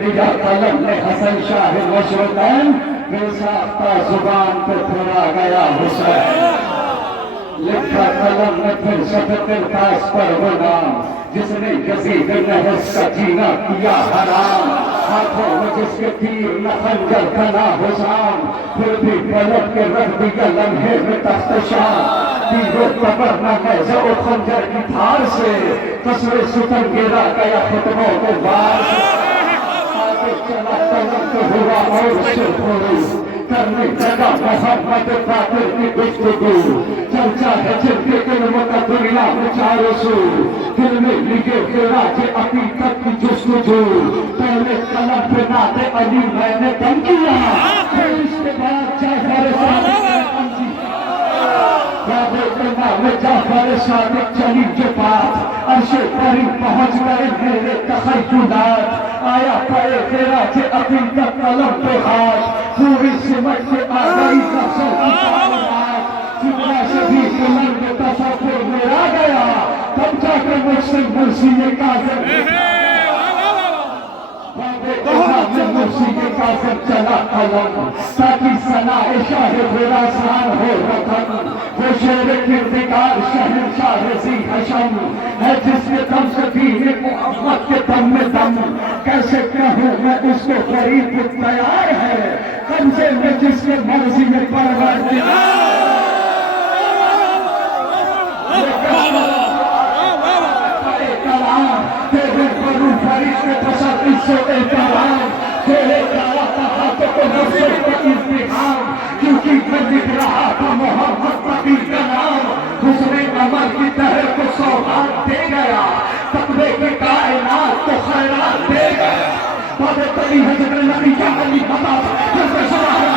دیا قلم نے حسن شاہ مشرقین، بے ساختہ زبان پہ پھرا گیا حسین۔ لکھا قلم نے پھر شفق الطاس پر وہ نام جس نے یزید نحس کا جینا کیا حرام، ہاتھوں میں جس کے تیر نہ خنجر تھا نہ حسام، پھر بھی پلٹ کے رکھ دیا لمحے میں تخت شام۔ تیر و قبر نہ نیزہ و خنجر کی دھار سے، قصر ستم گرا گیا خطبوں کے وار سے۔ آگے چلا قلم تو ہوا اور شرخوری، کرنے لگا محمد باقر کی گفتگو، چرچا ہے جن کے علم کا دنیا میں چاروں سو، دل میں لگے خراج عقیدت کی جستجو۔ پہلے قلم پہ نعت علی میں نے دم کیا، پھر اس کے بعد جعفر صادق میں جعفر صادق چلی جو بات، عرش پری پہنچ گئے میرے تخیلات، آیا پڑے خراج عقیدت قلم پہ ہاتھ، پوری سمجھ کے آ گئی نفسوں کی تعلیمات، جتنا شبھی قلم میں تصور میرا گیا، تب جا کے مجھ سے مرثی کاظم مرثی کاظم چلا قلم، تاکہ ثناء شاہ خراسان ہو وطن۔ وہ شیر کردگار شہنشاہ ذی حشم ہے، جس کے دم سے دین محمد کے دم میں دم، کیسے کہوں میں اس کو قریب تیار ہے، قبضے میں جس کے مرضی میں پروردگار۔ تیرے برو فرش میں تشخیص و احترام، تیرے کارا ہاتھوں کو نفسوں کو ازدحام، کیونکہ میں لکھ رہا تھا محمد نبی کا نام، حسن عمر کی طرح کو سوغات دے گیا، تقوی کے کائنات کو خیرات دے گیا۔ بابے تلی حضرت نبی کا علی بتا، جیسے سنا ہے